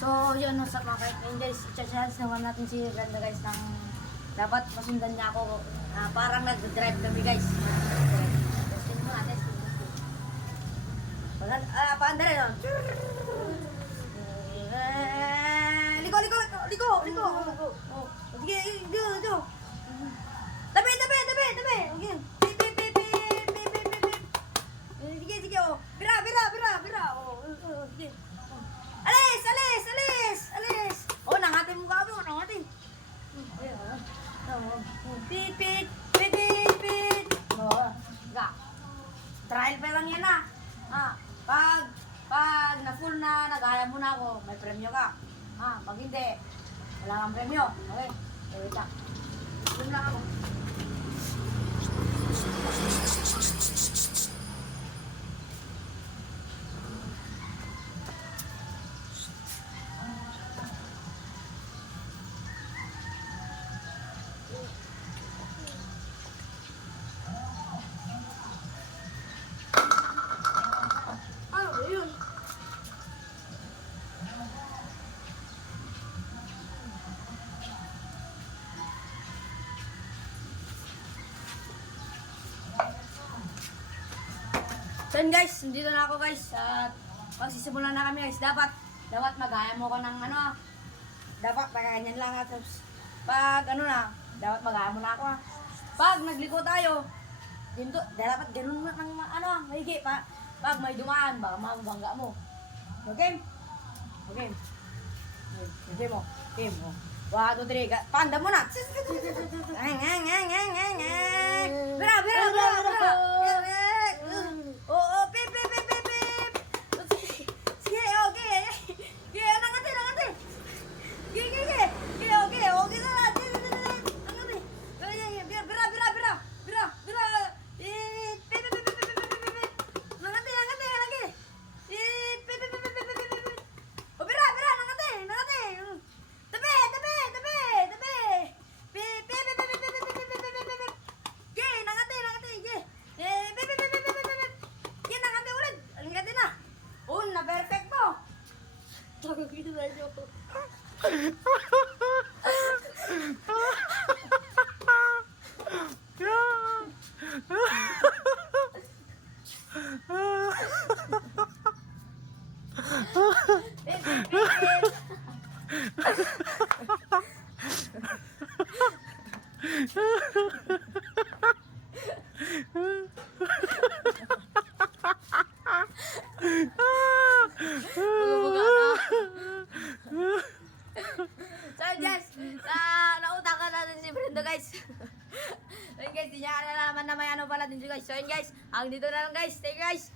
So, yun, no, sa mga kaibigan guys, chance naman natin si Brenda guys ng dapat masundan niya ako. Parang nag-drive kami guys. Testing mo natin. Paanda rin, no? Liko! Oh, sige, liko. Tabi! Okay. Sige, oh. Bira. Oh, sige. Alis! Oh, nangatin mo kami, nangatin. Pit. Oh, ga. Trial pa lang yan, Pag na-full na, nagaya mo na ako, may premyo ka. Pag hindi, wala kang premyo. Okay? Wait lang. Yun lang ako. So yun guys, dito na ako guys. At magsisimulan na kami guys. Dapat magaya mo ko ng dapat ganyan lang at pag dapat magaya mo na ako Pag nagliko tayo, dito, dapat ganun ng mahigi pa. Pag may dumaan, baka mabangga mo. Okay? Okay mo. 1, 2, 3, panda mo na. Bira. Oo, pip. Sige, okay. Sige, nangati. Sige, okay na lang. Nangati. Bira. Pip. Nangati. Pip. Oh, bira, nangati. Tabi. Sige, nangati. Na-perfect mo! Tagagito na niyo ako. So guys, nautakan natin si Brenda guys. So guys, di niya nalaman na may pala din siya guys. So guys, ang dito na lang guys. Stay guys.